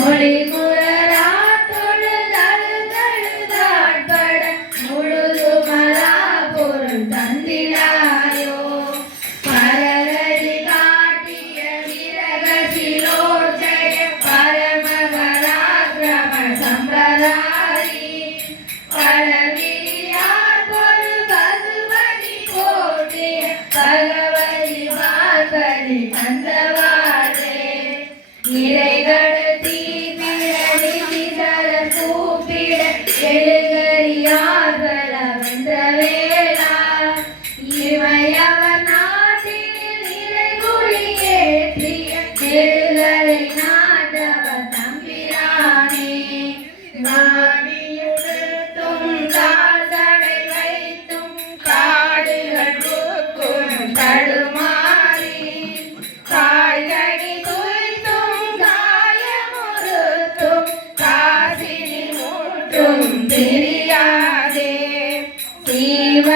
மொழி முரரா தொழுதழுதழுதாட்பட முழுதுமலா பொருள் தந்திடாயோ பரரதி காட்டிய விரகசிலோச்சய பரமபராக்கிரம சம்பிரதாயி பழவியார் பொரு பசுபதி போட்டிய பகவதி பார்வதி தந்தவாளே இறைகடத்தி பிறடி சிதற கூப்பிட எழுகரியார்கள வென்ற வேளா இவையவர் நாட்டில் நிறைகுடியேற்றிய எழுகரை நாட்டவர் தம்பிரானே நாடியுடுத்தும் தாழ்தடை வைத்தும் காடுகள் தடுமாறி காய்கனி துய்த்தும் காயமுறுத்தும் காசினி முற்றும் தெரியாதே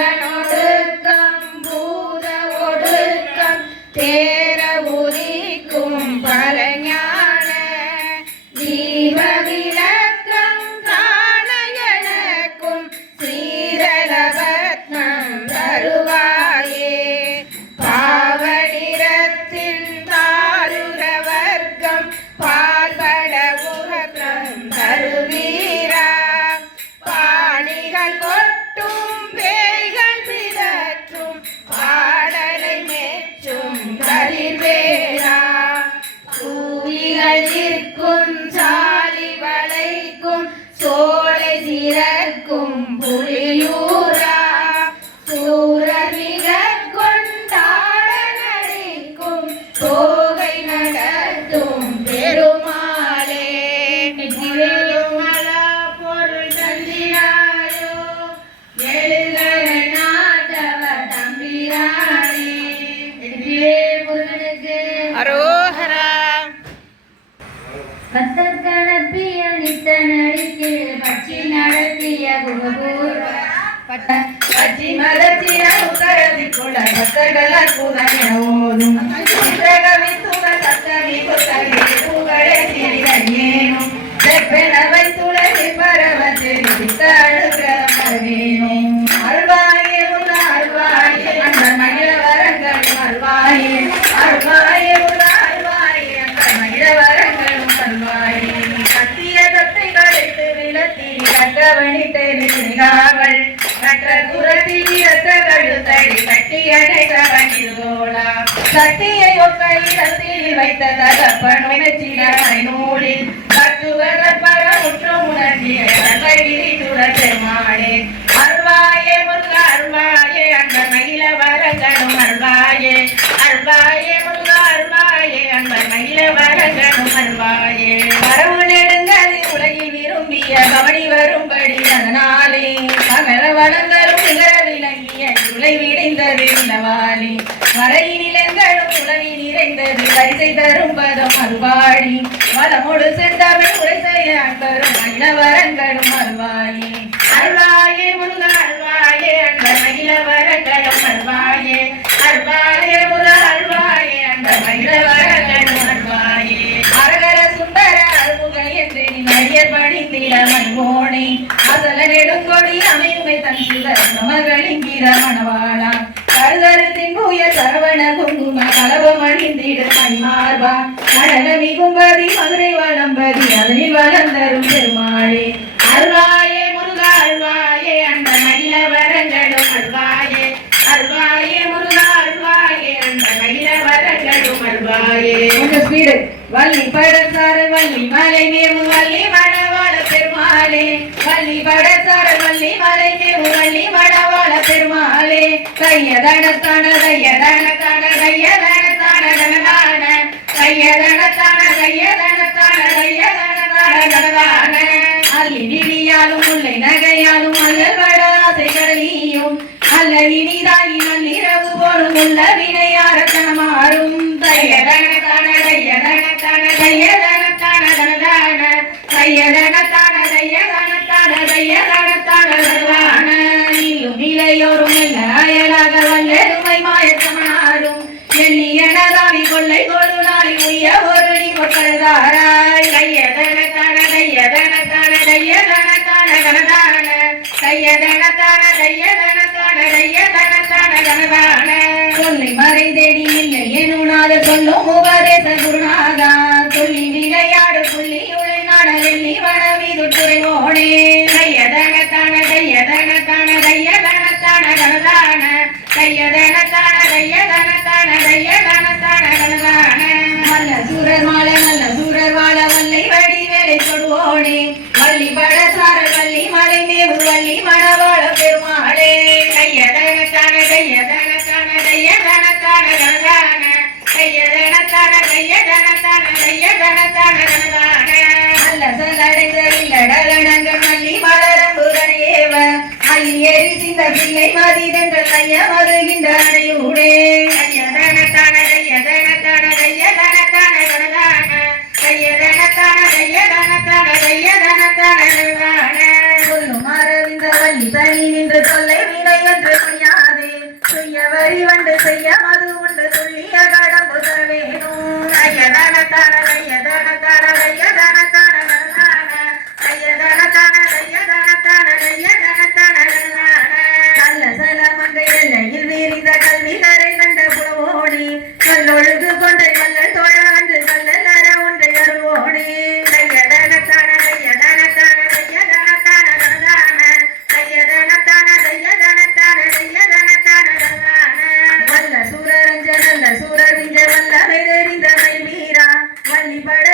சீவனொடுக்கம் பூத ஒடுக்கம் தேர உதிக்கும் பரஞான ஜீவ விளக்கம் காண எனக்கும் சீரலபத்னம் தருவாயே பாவனிரத்தின் தாருர வர்க்கம் பால்பட உகத்தம் தருவீரா பாணிகள் கொட்டும் பேய்கள் பிதற்றும் பாடலை மெச்சும் கதிர்வேரா பூவிகள் நிற்கும் சாலி வளைக்கும் சோலை சிறக்கும் புலியூரா சூரர் மிக கொண்டாட நடிக்கும் தோகை நடத்தும் பெருமாளே திருமலா பொருள் தந்திராயோ எழுகரை நாட்டவ தம்பிரானே முருகனுக்கு அரோஹரா. பத்தக்கணப்பிய நித்த நடித்திடு பட்சி நடத்திய குகபூர்வ பச்சி மலர்ச்சிய உத்தரதி குல பத்தர்கள் அற்புதமென ஓதும் சித்திரகவித்துட சத்தமி குத்தகி பூகளே சிறிதேனும் செப்பெனவை துளசி பரவ தெரிவித்த அழுகிறேனும் அருள்வாயே உள்ள அருள்வாயே அந்த மகிழ வரங்களும் அருள்வாயே அருள்வாயே உள்ள அருள்வாயே அந்த மகிழ வரங்களும் அருள்வாயே கத்திய தத்தை கழித்து விளத்திரி கட்டவணி தெரிவித்தார்கள் கற்ற குரத்தி இரத்த கழுத்தடி கட்டி அணைத்தவனிதோடா கத்தியை ஒக்க இடத்தில் வைத்த தகப்பனும் மெச்சினாய் நூலில் கற்றுவதற்பர முற்று உணர்ந்திய கல்விரி துரப்பெருமாளே அருள்வாயே முருக அருள்வாயே அந்த மகிழ வரங்களும் அருள்வாயே அருள்வாயே முருக அருள்வாயே அந்த மகிழ வரங்களும் அருள்வாயே வரவு நெடுங்கதி உலகில் விரும்பிய கவனி வரும்படி அதனாலே அகல வளங்களும் நிகர விளங்கிய உலை விடைந்தது இல்லவாளி வரையினிலங்களும் உலகி நிறைந்தது வரிசை தரும் பதம் அருவாழி வளமோடு சென்றவன் உரை செய்ய அன்பரும் மகிழவரங்களும் அருவாயே அருவாயே முருக அருவாயே அந்த மகிழவரங்களும் அருவாயே அருவாயே முருக அருவாயே அந்த மகிழவரங்களும் அருவாயே அரகர சுந்தர அருமுக என்று நடிகர் படித்திட மணிமோனே அசல நெடுங்கொடி அமையுமை தந்திர மகளிங்கிற மணவாளா கருதரத்தின் பூய சரவண குங்கும கலவம் அணிந்திட மணிமார்பா நடன மிகும்பதி மதுரை வளம்பதி அதனில் வளர்ந்தரும் பெருமாளே அருள்வாயே முருக அருள்வாயே அந்த மகிழ வரங்களும் அருள்வாயே அருள்வாயே முருக அருள்வாயே அந்த மகிழ வரங்களும் அருள்வாயே ஸ்பீடு வள்ளி படசார வள்ளி மலை மேவு வள்ளி மணவாள பெருமாளே வள்ளி படசார வள்ளி மலை மேவு வள்ளி மணவாள பெருமாளே கையதனத்தான கையதனத்தான கையதனத்தான கனவான கையதனத்தான கையதனத்தான கையதனத்தான கனவான அள்ளி விழியாலும் முல்லை நகையாலும் அல்லல் பட ஆசை கடலியும் அல்ல இனிதாயி நள்ளிரவு போலும் உள்ள வினையார கணமாறும் கையதனத்தான கையதனத்தான கையதனத்தான கனதான கையதனத்தான கையதனத்தான கையதனத்தான கனவான இல்லும் இளையோரும் இல்ல அயலாக வல்லெருமை மாயக்கமனாரும் எண்ணி எனதாவி கொள்ளை கொடு நாளி உய்ய ஒரு நீ கொட்டதாராய் கையதன கனதான கையதனத்தான கையதனத்தான கையதனத்தான கனதான சொல்லை மறை தேடி இல்லை எனுனாத சொல்லும் உபதேச குருநாதா சொல்லி விளையாடு புள்ளி உளை நாடலெல்லி வனமீது துறைவோனே கையதனத்தான கையதனத்தான கையதனத்தான கனதான கையதனத்தான கையதனத்தான கையதனத்தான கனதான நல்ல சூரர் மாலை நல்ல சூரர் வாழ வல்லை வடி வேலை தொடுவோனே வள்ளி படசார வள்ளி மலை மேவு வள்ளி மணவாள பெருமாளே கையதனத்தான கையதனத்தான கையதனத்தான கனதான கையதனத்தான கையதனத்தான கையதனத்தான கனதான நல்ல சலடைந்த இல்லடலனங்கள் மல்லி மலரம்புதனையேவ மல்லி எரி சிந்த பிள்ளை மதிதங்கள் கைய மருகின்ற அடையூடே கையதனத்தான கையதனத்தான கையதனத்தான கனதான கையதனத்தான கையதனத்தான கையதனத்தான கனதான சொல்லும் அரவிந்த வள்ளி தனி நின்று தொல்லை வினை என்று புரியாதே செய்ய வரி வண்டு செய்ய மது உண்டு சொல்லிய கடம்பு தரவேணும் கையதனத்தான கையதனத்தான கையதனத்தான கனதான கையதனத்தான கையதனத்தான கையதனத்தான கனதான நல்ல சலமங்க எல்லையில் வீரிந்த கல்வி கரை கண்ட புலவோடி கல்லொழுகு கொண்டை கல்லல் தோழ அன்று கல்லல் அற ஒன்றை அருவோடி கையதனத்தான கையதனத்தான கையதனத்தான கனதான கையதனத்தான கையதனத்தான கையதனத்தான கனதான வல்ல சூரரஞ்ச நல்ல சூரர் விஞ்ச வல்லமை தெரிந்த மை மீரா வள்ளி பட